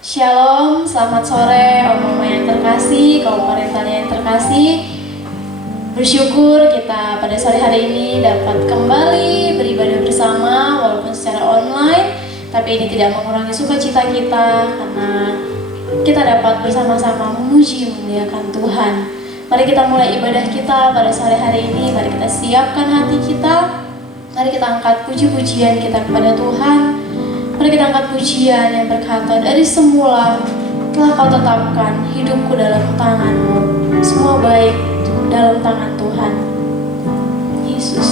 Shalom, selamat sore Om-Mama yang terkasih, kaum parentalnya yang terkasih. Bersyukur kita pada sore hari ini dapat kembali beribadah bersama walaupun secara online. Tapi ini tidak mengurangi sukacita kita karena kita dapat bersama-sama memuji memuliakan Tuhan. Mari kita mulai ibadah kita pada sore hari ini. Mari kita siapkan hati kita. Mari kita angkat puji-pujian kita kepada Tuhan. Mari kita angkat pujian yang berkata, dari semula telah kau tetapkan hidupku dalam tanganmu. Semua baik dalam tangan Tuhan. Yesus.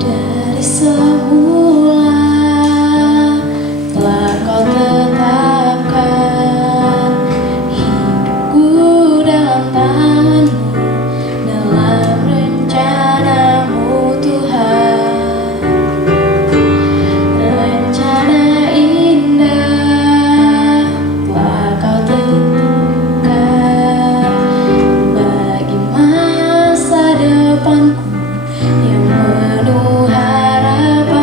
Dari semula telah kau tetapkan hidupku dalam tanganmu. Dalam rencanamu Tuhan, rencana indah telah kau tentukan bagi masa depanku yang penuh harapan.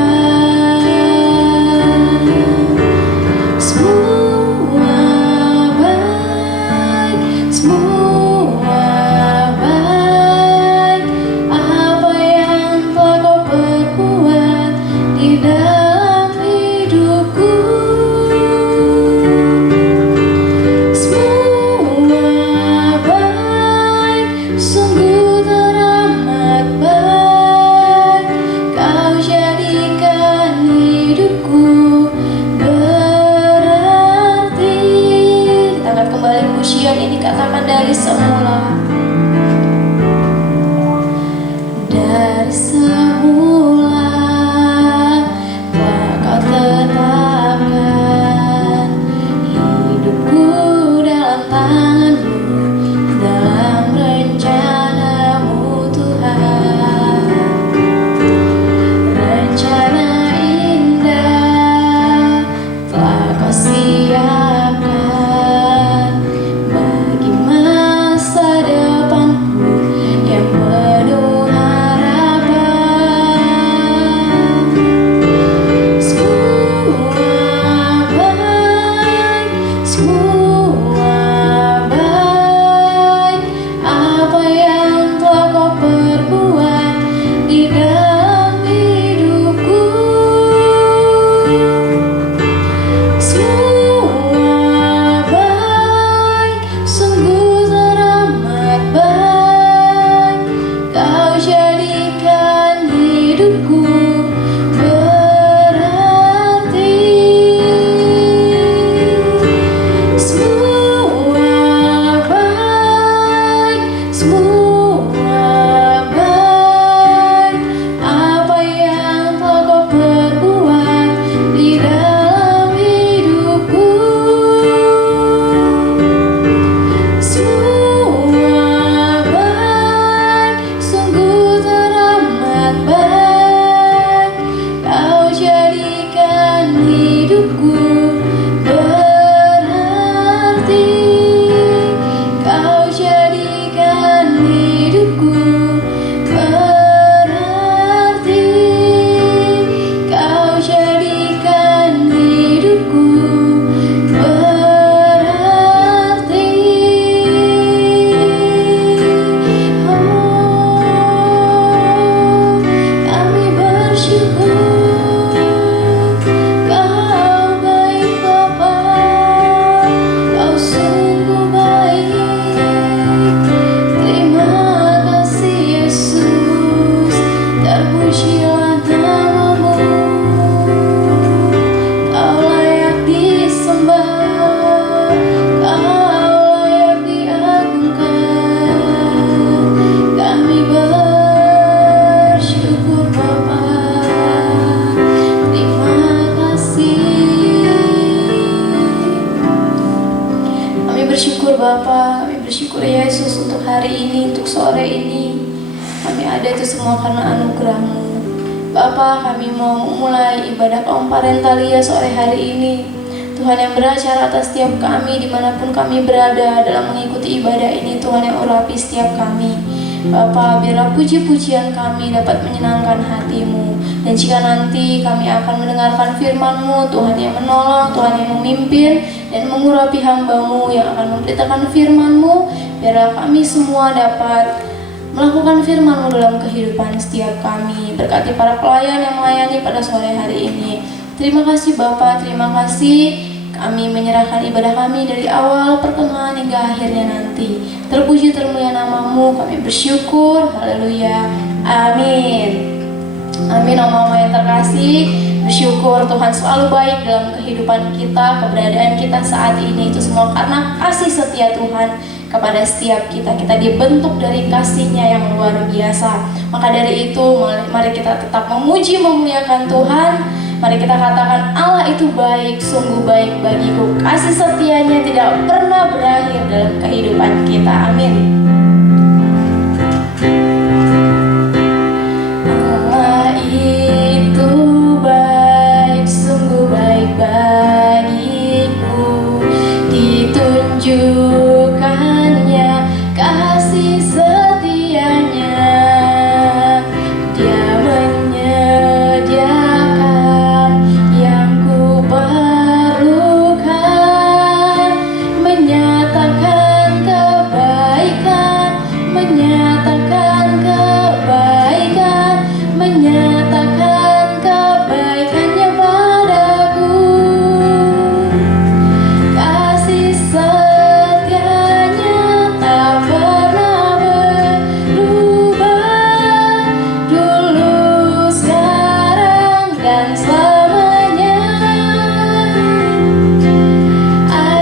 Semua baik, semua baik, apa yang telah kau perbuat di dalam hidupku. Semua baik, sungguh teramat baik, kau jadikan hidupku berarti. Kita akan kembali pujian ini, katakan dari semula. Dari semula telah kau tetapkan hidupku dalam tanganmu. Dalam rencanamu Tuhan, rencana indah telah kau siapkan bagi masa depanku yang penuh harapan. Semua baik, semua baik, apa yang telah kau perbuat di dalam hidupku. Semua baik, sungguh teramat baik, kau jadikan hidupku berarti. Semua baik, semua baik, apa yang telah kau perbuat di dalam hidupku. Semua baik, sungguh teramat baik, kau jadikan hidupku berarti. Kau jadikan hidupku berarti. Kau jadikan hidupku berarti. Oh, kami bersyukur, kau baik Bapa, kau sungguh baik. Terima kasih Yesus, terpujilah namamu. Kau layak disembah, kau layak diagungkan. Kami bersyukur Bapa, terima kasih. Kami bersyukur Bapa, kami bersyukur Yesus untuk hari ini, untuk sore ini. Kami ada itu semua karena anugerah-Mu. Bapa, kami mau mulai ibadah kaum parentalia sore hari ini. Tuhan yang beracara atas setiap kami dimanapun kami berada dalam mengikuti ibadah ini. Tuhan yang urapi setiap kami. Bapa, biarlah puji-pujian kami dapat menyenangkan hati-Mu. Dan jika nanti kami akan mendengarkan firman-Mu, Tuhan yang menolong, Tuhan yang memimpin dan mengurapi hamba-Mu yang akan memberitakan firman-Mu, biarlah kami semua dapat melakukan firman-Mu dalam kehidupan setiap kami. Berkati para pelayan yang melayani pada sore hari ini. Terima kasih Bapa, terima kasih. Kami menyerahkan ibadah kami dari awal, pertengahan hingga akhirnya nanti. Terpuji termulia nama-Mu, kami bersyukur. Haleluya. Amin. Amin. Mama yang terkasih, bersyukur Tuhan selalu baik dalam kehidupan kita, keberadaan kita saat ini. Itu semua karena kasih setia Tuhan kepada setiap kita. Kita dibentuk dari kasih-Nya yang luar biasa. Maka dari itu, mari kita tetap memuji, memuliakan Tuhan. Mari kita katakan, Allah itu baik, sungguh baik bagiku. Kasih setia-Nya tidak pernah berakhir dalam kehidupan kita. Amin. Allah itu baik, sungguh baik bagiku. Ditunjukkannya kasih setia-Nya. Dia menyediakan yang ku perlukan, menyatakan kebaikan, menyatakan kebaikan, menyatakan kebaikan-Nya padaku. Kasih setia-Nya tak pernah berubah, dulu, sekarang, dan selamanya.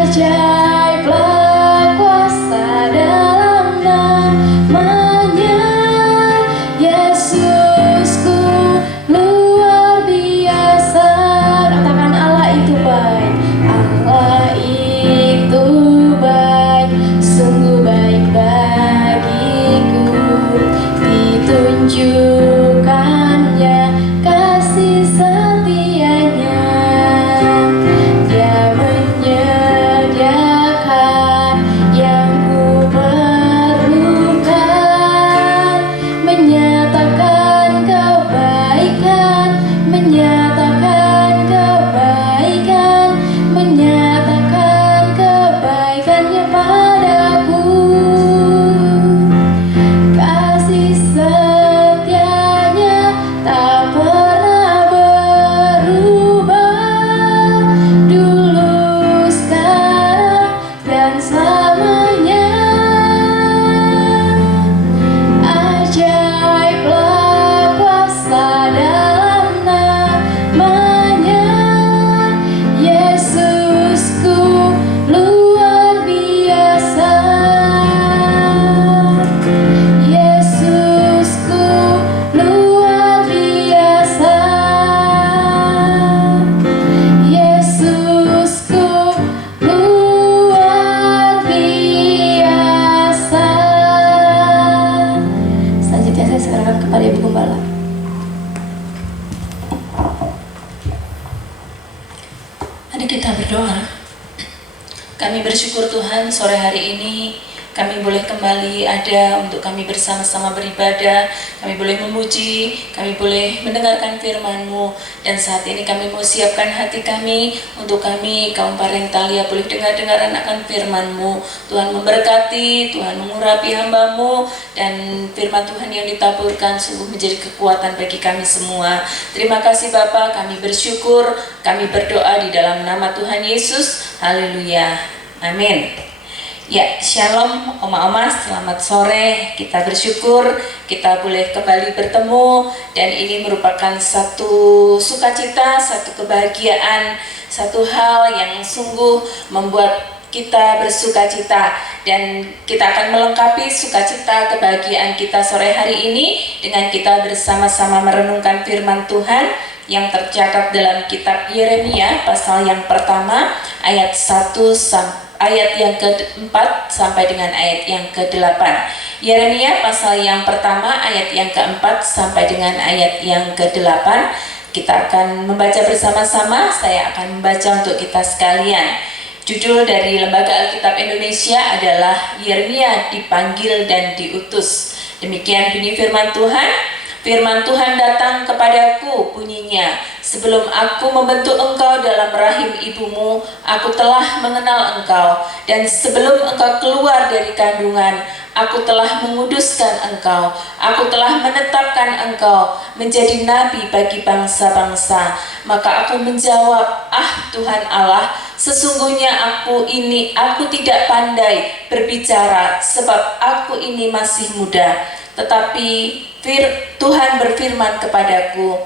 Ajaiblah kuasa dalam nama-Nya, Yesusku luar biasa. Katakan, Allah itu baik, Allah itu baik, sungguh baik bagiku. Ditunjukkannya kasih setia-Nya. Dia menyediakan yang ku perlukan, menyatakan kebaikan, menyatakan kebaikan, menyatakan kebaikan-Nya padaku. Kasih setia-Nya tak pernah berubah, dulu, sekarang, dan selamanya. Ajaiblah kuasa dalam nama-Nya, Yesusku luar biasa. Yesusku luar biasa. Yesusku luar biasa. Selanjutnya saya serahkan kepada Ibu Gembala. Mari kita berdoa. Kami bersyukur Tuhan, sore hari ini kami boleh kembali ada untuk kami bersama-sama beribadah, kami boleh memuji, kami boleh mendengarkan firman-Mu. Dan saat ini kami mau siapkan hati kami untuk kami kaum parentalia boleh dengar akan firman-Mu. Tuhan memberkati, Tuhan mengurapi hamba-Mu, dan firman Tuhan yang ditaburkan sungguh menjadi kekuatan bagi kami semua. Terima kasih Bapa, kami bersyukur, kami berdoa di dalam nama Tuhan Yesus. Haleluya. Amin. Ya, shalom Oma-Oma, selamat sore. Kita bersyukur kita boleh kembali bertemu, dan ini merupakan satu sukacita, satu kebahagiaan, satu hal yang sungguh membuat kita bersukacita, dan kita akan melengkapi sukacita kebahagiaan kita sore hari ini dengan kita bersama-sama merenungkan firman Tuhan yang tercatat dalam kitab Yeremia pasal yang pertama ayat 1 ayat yang ke-4 sampai dengan ayat yang ke-8. Yeremia pasal yang pertama ayat yang ke-4 sampai dengan ayat yang ke-8. Kita akan membaca bersama-sama. Saya akan membaca untuk kita sekalian. Judul dari Lembaga Alkitab Indonesia adalah Yeremia dipanggil dan diutus. Demikian bunyi firman Tuhan. Firman Tuhan datang kepadaku, bunyinya, sebelum aku membentuk engkau dalam rahim ibumu, aku telah mengenal engkau, dan sebelum engkau keluar dari kandungan, aku telah menguduskan engkau, aku telah menetapkan engkau menjadi nabi bagi bangsa-bangsa. Maka aku menjawab, Tuhan Allah, sesungguhnya aku tidak pandai berbicara, sebab aku ini masih muda. Tetapi Tuhan berfirman kepadaku,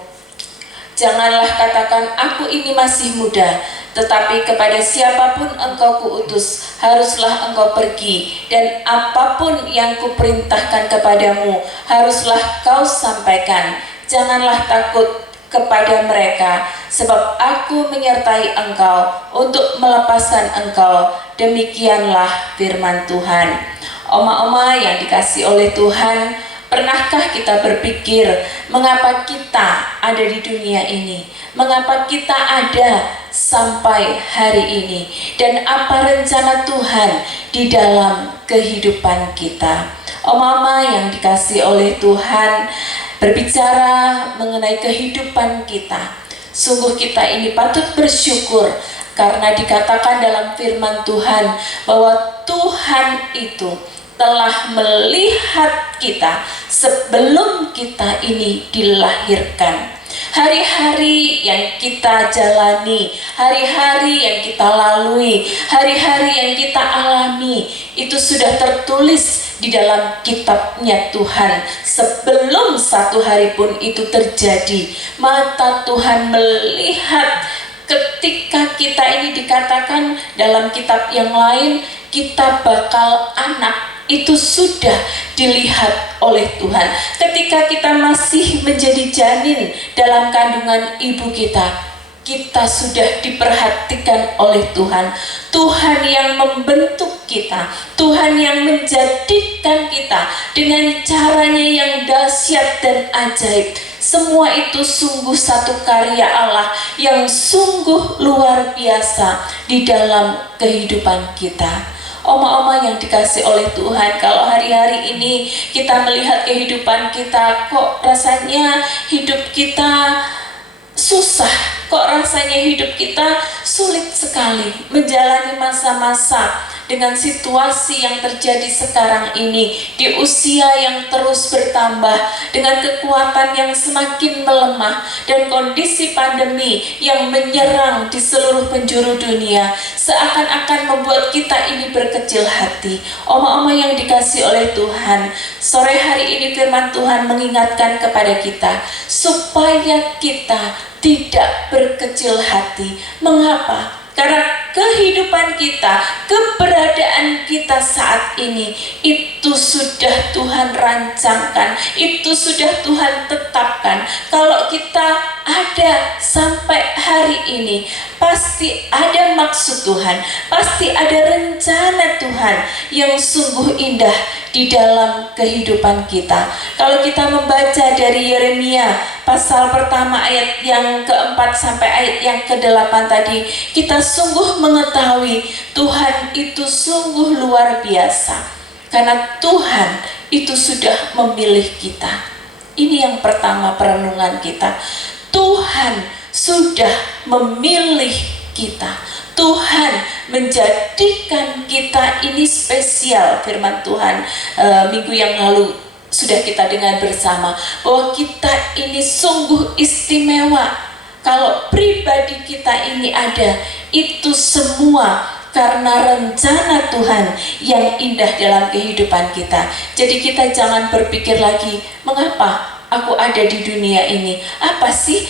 janganlah katakan aku ini masih muda, tetapi kepada siapapun engkau kuutus, haruslah engkau pergi, dan apapun yang kuperintahkan kepadamu, haruslah kau sampaikan. Janganlah takut kepada mereka, sebab aku menyertai engkau untuk melepaskan engkau. Demikianlah firman Tuhan. Oma-oma yang dikasihi oleh Tuhan, pernahkah kita berpikir mengapa kita ada di dunia ini? Mengapa kita ada sampai hari ini? Dan apa rencana Tuhan di dalam kehidupan kita? Oma-oma yang dikasihi oleh Tuhan, berbicara mengenai kehidupan kita, sungguh kita ini patut bersyukur karena dikatakan dalam firman Tuhan bahwa Tuhan itu telah melihat kita sebelum kita ini dilahirkan. Hari-hari yang kita jalani, hari-hari yang kita lalui, hari-hari yang kita alami, itu sudah tertulis di dalam kitabnya Tuhan. Sebelum satu hari pun itu terjadi, mata Tuhan melihat. Ketika kita ini dikatakan dalam kitab yang lain, kita bakal anak, itu sudah dilihat oleh Tuhan. Ketika kita masih menjadi janin dalam kandungan ibu kita, kita sudah diperhatikan oleh Tuhan. Tuhan yang membentuk kita, Tuhan yang menjadikan kita dengan caranya yang dahsyat dan ajaib. Semua itu sungguh satu karya Allah yang sungguh luar biasa di dalam kehidupan kita. Oma-oma yang dikasih oleh Tuhan, kalau hari-hari ini kita melihat kehidupan kita, kok rasanya hidup kita susah, kok rasanya hidup kita sulit sekali menjalani masa-masa dengan situasi yang terjadi sekarang ini, di usia yang terus bertambah, dengan kekuatan yang semakin melemah, dan kondisi pandemi yang menyerang di seluruh penjuru dunia, seakan-akan membuat kita ini berkecil hati. Oma-oma yang dikasih oleh Tuhan, sore hari ini firman Tuhan mengingatkan kepada kita, supaya kita tidak berkecil hati. Mengapa? Karena kehidupan kita, keberadaan kita saat ini, itu sudah Tuhan rancangkan, itu sudah Tuhan tetapkan. Kalau kita ada sampai hari ini, pasti ada maksud Tuhan, pasti ada rencana Tuhan yang sungguh indah di dalam kehidupan kita. Kalau kita membaca dari Yeremia pasal pertama ayat yang keempat sampai ayat yang ke-8 tadi, kita sungguh mengetahui Tuhan itu sungguh luar biasa, karena Tuhan itu sudah memilih kita. Ini yang pertama perenungan kita. Tuhan sudah memilih kita. Tuhan menjadikan kita ini spesial. Firman Tuhan minggu yang lalu sudah kita dengar bersama bahwa kita ini sungguh istimewa. Kalau pribadi kita ini ada, itu semua karena rencana Tuhan yang indah dalam kehidupan kita. Jadi kita jangan berpikir lagi, mengapa aku ada di dunia ini? Apa sih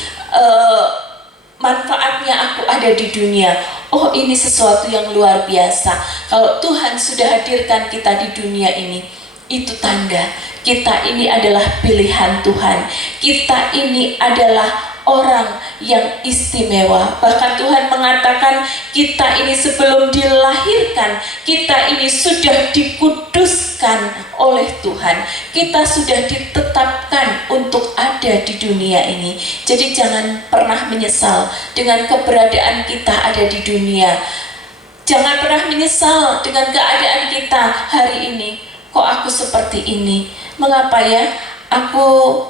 manfaatnya aku ada di dunia? Oh, ini sesuatu yang luar biasa. Kalau Tuhan sudah hadirkan kita di dunia ini, itu tanda kita ini adalah pilihan Tuhan. Kita ini adalah orang yang istimewa. Bahkan Tuhan mengatakan kita ini sebelum dilahirkan, kita ini sudah dikuduskan oleh Tuhan. Kita sudah ditetapkan untuk ada di dunia ini. Jadi jangan pernah menyesal dengan keberadaan kita ada di dunia. Jangan pernah menyesal dengan keadaan kita hari ini. kok aku seperti ini? Mengapa ya aku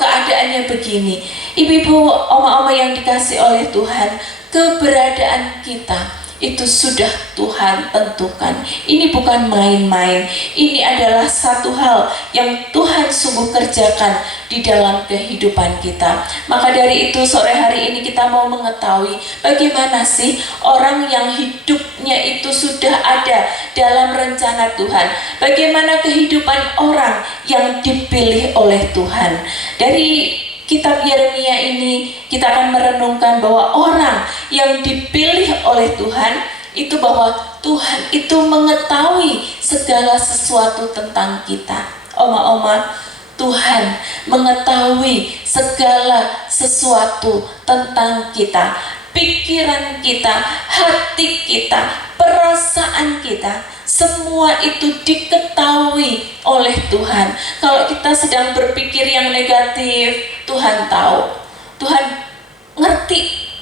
keadaannya begini? Ibu-ibu, oma-oma yang dikasih oleh Tuhan, keberadaan kita itu sudah Tuhan tentukan. Ini bukan main-main. Ini adalah satu hal yang Tuhan sungguh kerjakan di dalam kehidupan kita. Maka dari itu sore hari ini kita mau mengetahui bagaimana sih orang yang hidupnya itu sudah ada dalam rencana Tuhan. Bagaimana kehidupan orang yang dipilih oleh Tuhan. Dari kitab Yeremia ini kita akan merenungkan bahwa orang yang dipilih oleh Tuhan itu bahwa Tuhan itu mengetahui segala sesuatu tentang kita. Oma-oma, Tuhan mengetahui segala sesuatu tentang kita. Pikiran kita, hati kita, perasaan kita, semua itu diketahui oleh Tuhan. Kalau kita sedang berpikir yang negatif, Tuhan tahu. Tuhan ngerti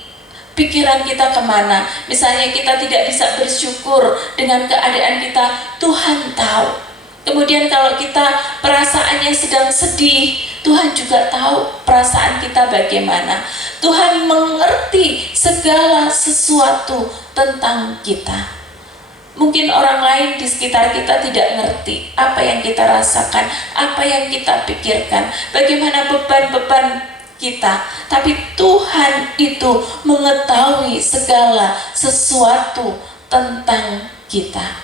pikiran kita kemana. Misalnya kita tidak bisa bersyukur dengan keadaan kita, Tuhan tahu. Kemudian kalau kita perasaannya sedang sedih, Tuhan juga tahu perasaan kita bagaimana. Tuhan mengerti segala sesuatu tentang kita. Mungkin orang lain di sekitar kita tidak ngerti apa yang kita rasakan, apa yang kita pikirkan, bagaimana beban-beban kita. Tapi Tuhan itu mengetahui segala sesuatu tentang kita.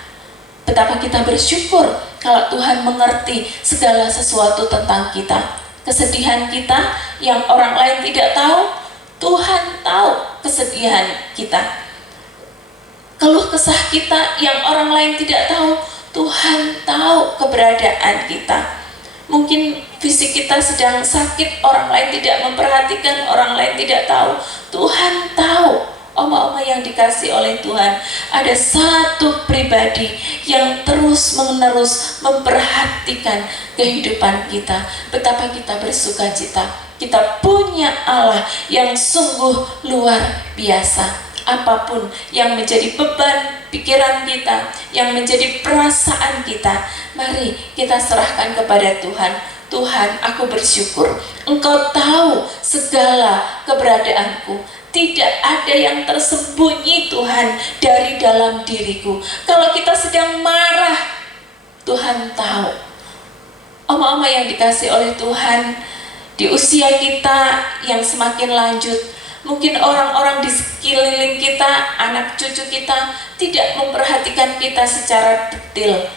Betapa kita bersyukur kalau Tuhan mengerti segala sesuatu tentang kita. Kesedihan kita yang orang lain tidak tahu, Tuhan tahu kesedihan kita. Keluh kesah kita yang orang lain tidak tahu, Tuhan tahu keberadaan kita. Mungkin fisik kita sedang sakit, orang lain tidak memperhatikan, orang lain tidak tahu, Tuhan tahu. Oma-oma yang dikasih oleh Tuhan, ada satu pribadi yang terus-menerus memperhatikan kehidupan kita. Betapa kita bersuka cita, kita punya Allah yang sungguh luar biasa. Apapun yang menjadi beban pikiran kita, yang menjadi perasaan kita, mari kita serahkan kepada Tuhan. Tuhan, aku bersyukur Engkau tahu segala keberadaanku. Tidak ada yang tersembunyi Tuhan dari dalam diriku. Kalau kita sedang marah, Tuhan tahu. Oma-oma yang dikasih oleh Tuhan, di usia kita yang semakin lanjut, mungkin orang-orang di sekeliling kita, anak cucu kita tidak memperhatikan kita secara detail.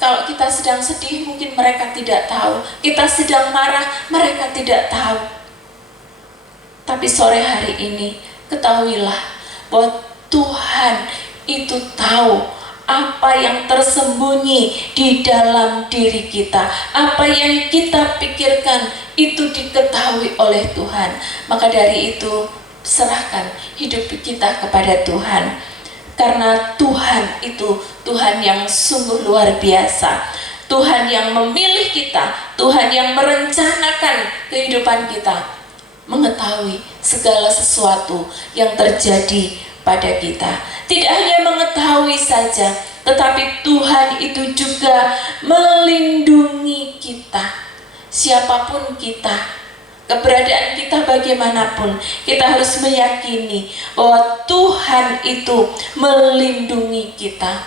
Kalau kita sedang sedih, mungkin mereka tidak tahu. Kita sedang marah, mereka tidak tahu. Tapi sore hari ini, ketahuilah bahwa Tuhan itu tahu apa yang tersembunyi di dalam diri kita. Apa yang kita pikirkan itu diketahui oleh Tuhan. Maka dari itu, serahkan hidup kita kepada Tuhan. Karena Tuhan itu Tuhan yang sungguh luar biasa. Tuhan yang memilih kita, Tuhan yang merencanakan kehidupan kita, mengetahui segala sesuatu yang terjadi pada kita. Tidak hanya mengetahui saja, tetapi Tuhan itu juga melindungi kita. Siapapun kita, keberadaan kita bagaimanapun, kita harus meyakini bahwa Tuhan itu melindungi kita.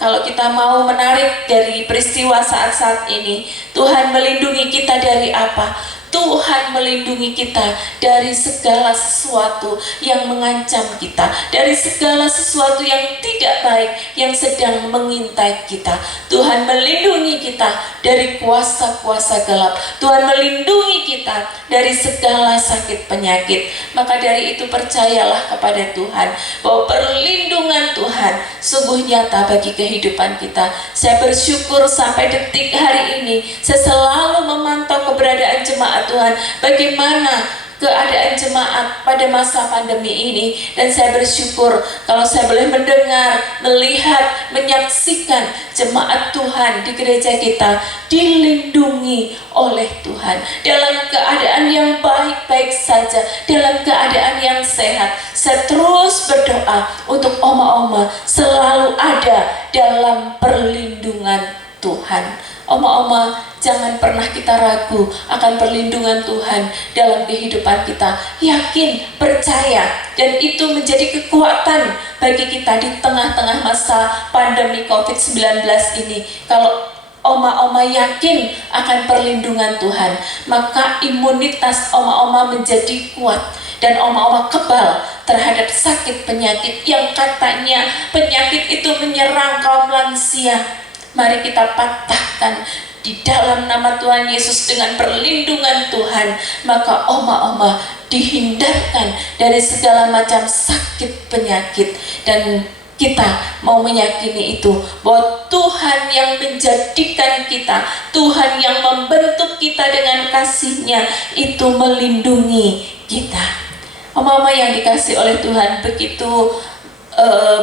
Kalau kita mau menarik dari peristiwa saat-saat ini, Tuhan melindungi kita dari apa? Tuhan melindungi kita dari segala sesuatu yang mengancam kita, dari segala sesuatu yang tidak baik yang sedang mengintai kita. Tuhan melindungi kita dari kuasa-kuasa gelap. Tuhan melindungi kita dari segala sakit penyakit. Maka dari itu percayalah kepada Tuhan bahwa perlindungan Tuhan sungguh nyata bagi kehidupan kita. Saya bersyukur sampai detik hari ini saya selalu memantau keberadaan jemaat Tuhan, bagaimana keadaan jemaat pada masa pandemi ini, dan saya bersyukur kalau saya boleh mendengar, melihat, menyaksikan jemaat Tuhan di gereja kita dilindungi oleh Tuhan dalam keadaan yang baik-baik saja. saja dalam keadaan yang sehat. Saya terus berdoa untuk oma-oma selalu ada dalam perlindungan Tuhan. Oma-oma, jangan pernah kita ragu akan perlindungan Tuhan dalam kehidupan kita. Yakin, percaya, dan itu menjadi kekuatan bagi kita di tengah-tengah masa pandemi COVID-19 ini. Kalau oma-oma yakin akan perlindungan Tuhan, maka imunitas oma-oma menjadi kuat dan oma-oma kebal terhadap sakit penyakit yang katanya penyakit itu menyerang kaum lansia. Mari kita patahkan di dalam nama Tuhan Yesus dengan perlindungan Tuhan. Maka oma-oma dihindarkan dari segala macam sakit penyakit. Dan kita mau meyakini itu, bahwa Tuhan yang menjadikan kita, Tuhan yang membentuk kita dengan kasih-Nya, itu melindungi kita. Oma-oma yang dikasih oleh Tuhan, begitu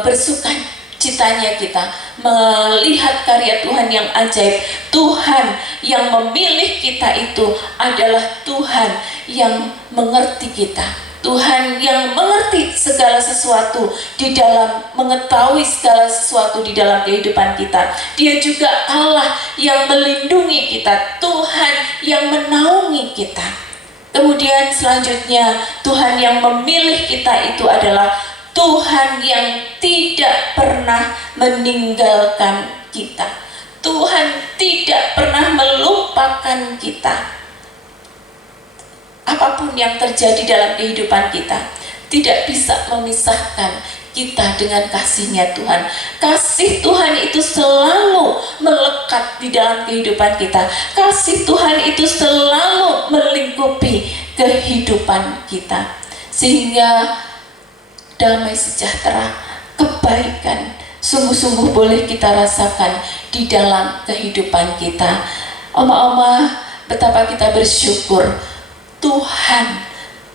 bersuka citanya kita melihat karya Tuhan yang ajaib. Tuhan yang memilih kita itu adalah Tuhan yang mengerti kita, Tuhan yang mengerti segala sesuatu di dalam, mengetahui segala sesuatu di dalam kehidupan kita. Dia juga Allah yang melindungi kita, Tuhan yang menaungi kita. Kemudian selanjutnya, Tuhan yang memilih kita itu adalah Tuhan yang tidak pernah meninggalkan kita. Tuhan tidak pernah melupakan kita. Apapun yang terjadi dalam kehidupan kita tidak bisa memisahkan kita dengan kasih-Nya Tuhan. Kasih Tuhan itu selalu melekat di dalam kehidupan kita. Kasih Tuhan itu selalu melingkupi kehidupan kita. Sehingga damai sejahtera, kebaikan sungguh-sungguh boleh kita rasakan di dalam kehidupan kita. Oma-oma, betapa kita bersyukur Tuhan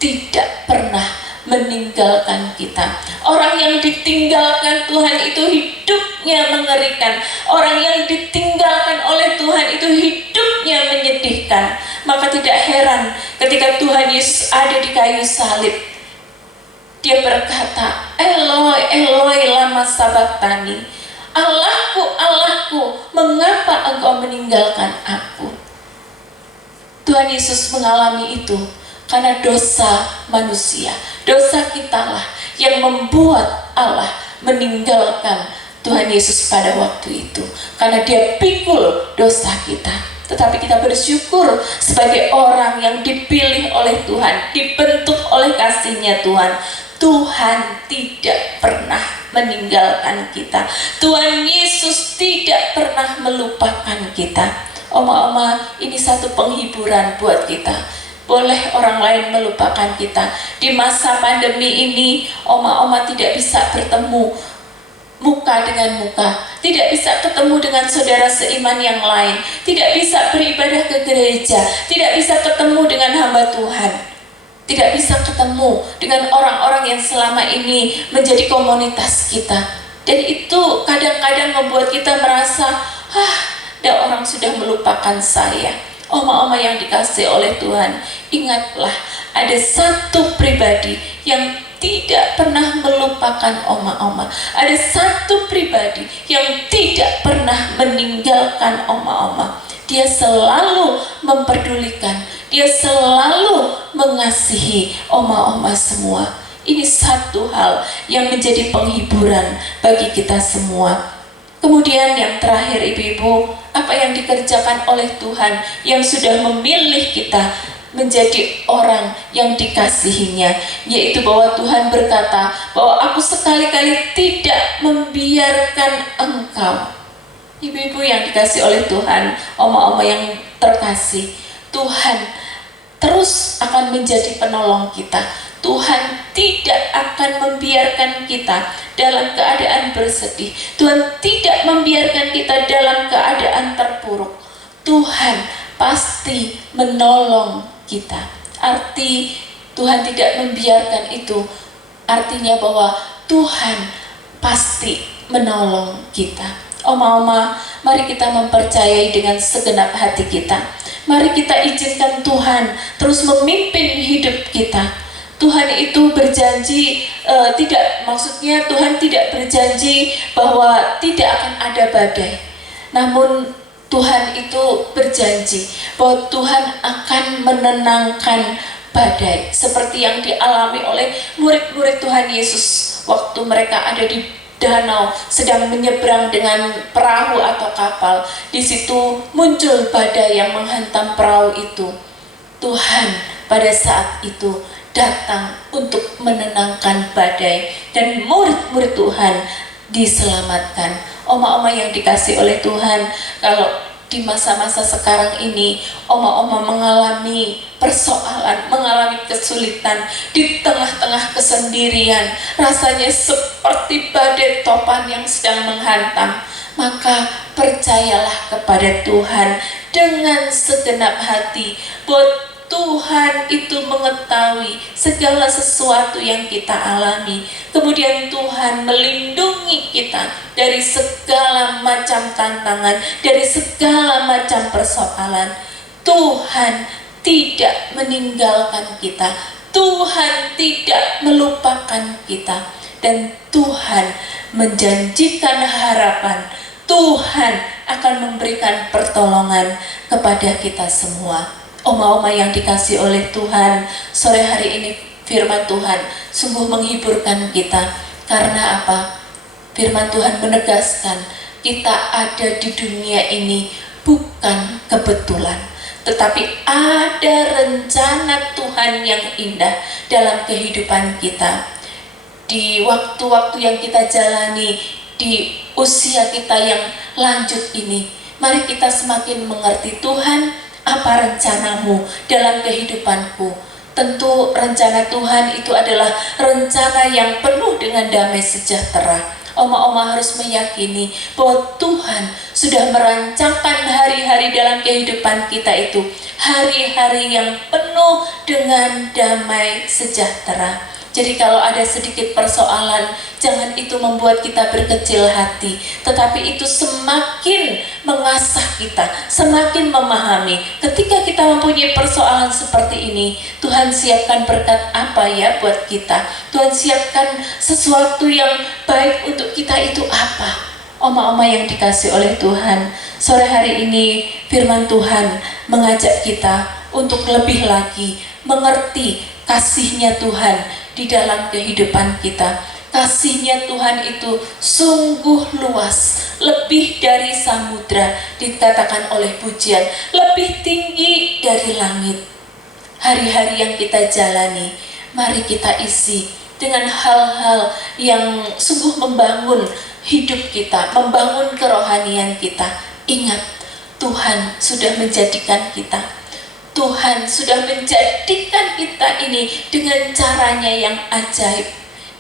tidak pernah meninggalkan kita. Orang yang ditinggalkan Tuhan itu hidupnya mengerikan. Orang yang ditinggalkan oleh Tuhan itu hidupnya menyedihkan. Maka tidak heran ketika Tuhan Yesus ada di kayu salib, Dia berkata, Eloi, Eloi, lama sabachthani. Allahku, Allahku, mengapa engkau meninggalkan aku? Tuhan Yesus mengalami itu karena dosa manusia. Dosa kitalah yang membuat Allah meninggalkan Tuhan Yesus pada waktu itu. Karena Dia pikul dosa kita. Tetapi kita bersyukur sebagai orang yang dipilih oleh Tuhan, dibentuk oleh kasih-Nya Tuhan. Tuhan tidak pernah meninggalkan kita. Tuhan Yesus tidak pernah melupakan kita. Oma-oma, ini satu penghiburan buat kita. Boleh orang lain melupakan kita. Di masa pandemi ini, oma-oma tidak bisa bertemu muka dengan muka, tidak bisa ketemu dengan saudara seiman yang lain, tidak bisa beribadah ke gereja, tidak bisa ketemu dengan hamba Tuhan, tidak bisa ketemu dengan orang-orang yang selama ini menjadi komunitas kita. Dan itu kadang-kadang membuat kita merasa, ada orang sudah melupakan saya. Oma-oma yang dikasih oleh Tuhan, ingatlah ada satu pribadi yang tidak pernah melupakan oma-oma. Ada satu pribadi yang tidak pernah meninggalkan oma-oma. Dia selalu memperdulikan, Dia selalu mengasihi oma-oma semua. Ini satu hal yang menjadi penghiburan bagi kita semua. Kemudian yang terakhir, ibu-ibu, apa yang dikerjakan oleh Tuhan yang sudah memilih kita menjadi orang yang dikasihinya, yaitu bahwa Tuhan berkata bahwa aku sekali-kali tidak membiarkan engkau. Ibu-ibu yang dikasih oleh Tuhan, oma-oma yang terkasih, Tuhan terus akan menjadi penolong kita. Tuhan tidak akan membiarkan kita dalam keadaan bersedih. Tuhan tidak membiarkan kita dalam keadaan terpuruk. Tuhan pasti menolong kita. Arti Tuhan tidak membiarkan itu artinya bahwa Tuhan pasti menolong kita. Oma-oma, mari kita mempercayai dengan segenap hati kita. Mari kita izinkan Tuhan terus memimpin hidup hidup kita. Tuhan itu berjanji, maksudnya Tuhan tidak berjanji bahwa tidak akan ada badai. Namun Tuhan itu berjanji bahwa Tuhan akan menenangkan badai, seperti yang dialami oleh murid-murid Tuhan Yesus waktu mereka ada di danau sedang menyeberang dengan perahu atau kapal. Di situ muncul badai yang menghantam perahu itu. Tuhan pada saat itu datang untuk menenangkan badai, dan murid-murid Tuhan diselamatkan. Oma-oma yang dikasih oleh Tuhan, kalau di masa-masa sekarang ini oma-oma mengalami persoalan, mengalami kesulitan di tengah-tengah kesendirian, rasanya seperti badai topan yang sedang menghantam, maka percayalah kepada Tuhan dengan segenap hati bahwa Tuhan itu mengetahui segala sesuatu yang kita alami. Kemudian Tuhan melindungi kita dari segala macam tantangan, dari segala macam persoalan. Tuhan tidak meninggalkan kita, Tuhan tidak melupakan kita, dan Tuhan menjanjikan harapan. Tuhan akan memberikan pertolongan kepada kita semua. Oma-oma yang dikasih oleh Tuhan, sore hari ini firman Tuhan sungguh menghiburkan kita. Karena apa? Firman Tuhan menegaskan kita ada di dunia ini bukan kebetulan, tetapi ada rencana Tuhan yang indah dalam kehidupan kita. Di waktu-waktu yang kita jalani, di usia kita yang lanjut ini, mari kita semakin mengerti Tuhan, apa rencanamu dalam kehidupanku. Tentu rencana Tuhan itu adalah rencana yang penuh dengan damai sejahtera. Oma-oma harus meyakini bahwa Tuhan sudah merancangkan hari-hari dalam kehidupan kita itu, hari-hari yang penuh dengan damai sejahtera. Jadi kalau ada sedikit persoalan, jangan itu membuat kita berkecil hati, tetapi itu semakin mengasah kita, semakin memahami. Ketika kita mempunyai persoalan seperti ini, Tuhan siapkan berkat apa ya buat kita? Tuhan siapkan sesuatu yang baik untuk kita itu apa? Oma-oma yang dikasih oleh Tuhan, sore hari ini firman Tuhan mengajak kita untuk lebih lagi mengerti kasih-Nya Tuhan di dalam kehidupan kita. Kasih-Nya Tuhan itu sungguh luas, lebih dari samudra, dikatakan oleh pujian, lebih tinggi dari langit. Hari-hari yang kita jalani, mari kita isi dengan hal-hal yang sungguh membangun hidup kita, membangun kerohanian kita. Ingat, Tuhan sudah menjadikan kita, Tuhan sudah menjadikan kita ini dengan caranya yang ajaib.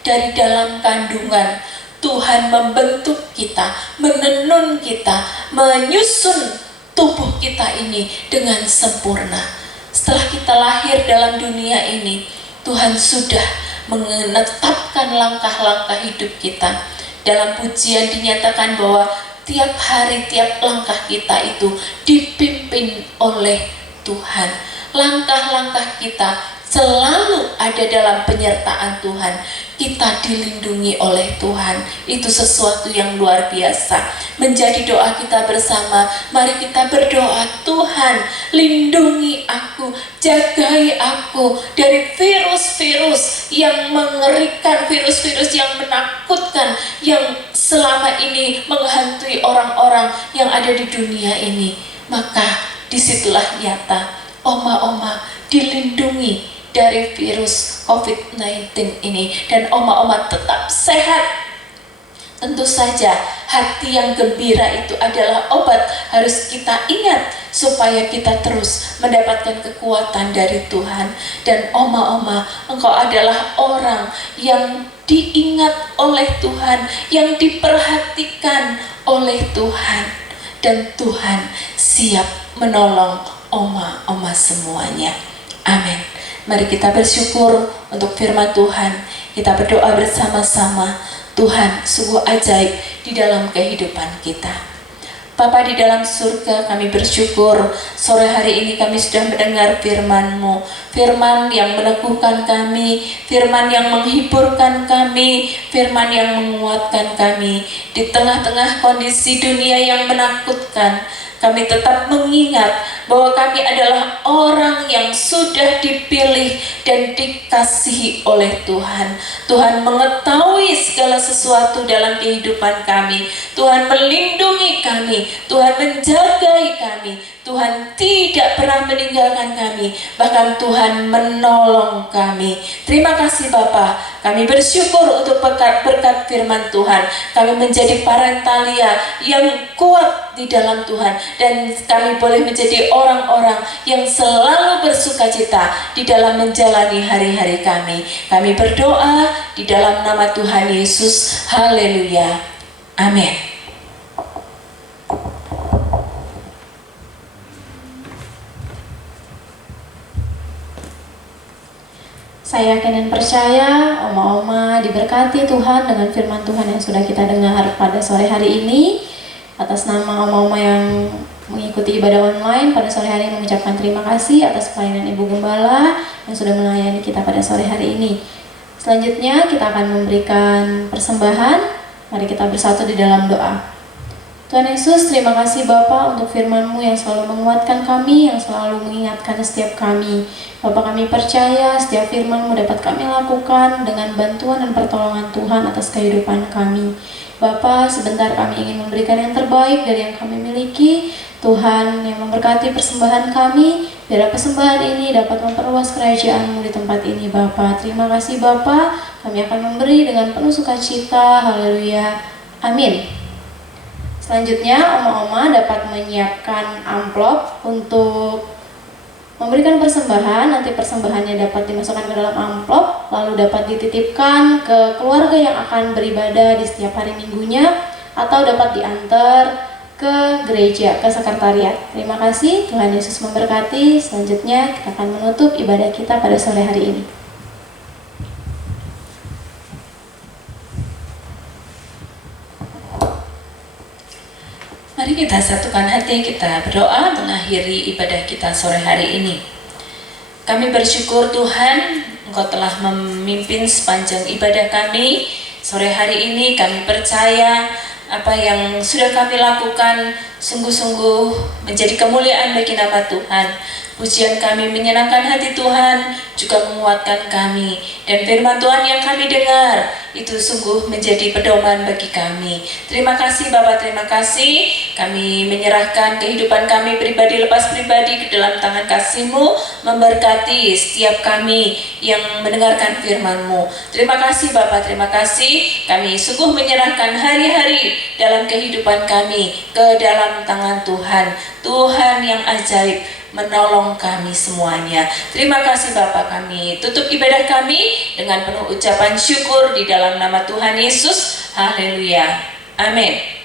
Dari dalam kandungan, Tuhan membentuk kita, menenun kita, menyusun tubuh kita ini dengan sempurna. Setelah kita lahir dalam dunia ini, Tuhan sudah menetapkan langkah-langkah hidup kita. Dalam pujian dinyatakan bahwa tiap hari, tiap langkah kita itu dipimpin oleh Tuhan. Langkah-langkah kita selalu ada dalam penyertaan Tuhan. Kita dilindungi oleh Tuhan. Itu sesuatu yang luar biasa. Menjadi doa kita bersama, mari kita berdoa, Tuhan lindungi aku, jagai aku dari virus-virus yang mengerikan, virus-virus yang menakutkan, yang selama ini menghantui orang-orang yang ada di dunia ini. Maka disitulah nyata oma-oma dilindungi dari virus COVID-19 ini, dan oma-oma tetap sehat. Tentu saja hati yang gembira itu adalah obat, harus kita ingat supaya kita terus mendapatkan kekuatan dari Tuhan. Dan oma-oma, engkau adalah orang yang diingat oleh Tuhan, yang diperhatikan oleh Tuhan, dan Tuhan siap menolong oma-oma semuanya. Amin. Mari kita bersyukur untuk firman Tuhan. Kita berdoa bersama-sama. Tuhan sungguh ajaib di dalam kehidupan kita. Bapa di dalam surga, kami bersyukur sore hari ini kami sudah mendengar firman-Mu, firman yang meneguhkan kami, firman yang menghiburkan kami, firman yang menguatkan kami. Di tengah-tengah kondisi dunia yang menakutkan, kami tetap mengingat bahwa kami adalah orang yang sudah dipilih dan dikasihi oleh Tuhan. Tuhan mengetahui segala sesuatu dalam kehidupan kami. Tuhan melindungi kami. Tuhan menjagai kami. Tuhan tidak pernah meninggalkan kami, bahkan Tuhan menolong kami. Terima kasih Bapa. Kami bersyukur untuk berkat firman Tuhan. Kami menjadi parentalia yang kuat di dalam Tuhan, dan kami boleh menjadi orang-orang yang selalu bersukacita di dalam menjalani hari-hari kami. Kami berdoa di dalam nama Tuhan Yesus. Haleluya. Amin. Saya yakin dan percaya oma-oma diberkati Tuhan dengan firman Tuhan yang sudah kita dengar pada sore hari ini. Atas nama oma-oma yang mengikuti ibadah online pada sore hari ini, mengucapkan terima kasih atas pelayanan Ibu Gembala yang sudah melayani kita pada sore hari ini. Selanjutnya kita akan memberikan persembahan. Mari kita bersatu di dalam doa. Tuhan Yesus, terima kasih Bapa untuk firman-Mu yang selalu menguatkan kami, yang selalu mengingatkan setiap kami. Bapa, kami percaya setiap firman-Mu dapat kami lakukan dengan bantuan dan pertolongan Tuhan atas kehidupan kami. Bapa, sebentar kami ingin memberikan yang terbaik dari yang kami miliki. Tuhan yang memberkati persembahan kami, biar persembahan ini dapat memperluas kerajaan-Mu di tempat ini Bapa. Terima kasih Bapa, kami akan memberi dengan penuh sukacita. Haleluya. Amin. Selanjutnya, oma-oma dapat menyiapkan amplop untuk memberikan persembahan. Nanti persembahannya dapat dimasukkan ke dalam amplop, lalu dapat dititipkan ke keluarga yang akan beribadah di setiap hari minggunya, atau dapat diantar ke gereja, ke sekretariat. Terima kasih, Tuhan Yesus memberkati. Selanjutnya, kita akan menutup ibadah kita pada sore hari ini. Mari kita satukan hati, kita berdoa mengakhiri ibadah kita sore hari ini. Kami bersyukur Tuhan, Engkau telah memimpin sepanjang ibadah kami. Sore hari ini kami percaya apa yang sudah kami lakukan sungguh-sungguh menjadi kemuliaan bagi nama Tuhan. Pujian kami menyenangkan hati Tuhan, juga menguatkan kami. Dan firman Tuhan yang kami dengar, itu sungguh menjadi pedoman bagi kami. Terima kasih Bapak, terima kasih. Kami menyerahkan kehidupan kami pribadi lepas pribadi ke dalam tangan kasih-Mu, memberkati setiap kami yang mendengarkan firman-Mu. Terima kasih Bapak, terima kasih. Kami sungguh menyerahkan hari-hari dalam kehidupan kami ke dalam tangan Tuhan. Tuhan yang ajaib menolong kami semuanya. Terima kasih Bapak, kami tutup ibadah kami dengan penuh ucapan syukur di dalam nama Tuhan Yesus. Haleluya. Amin.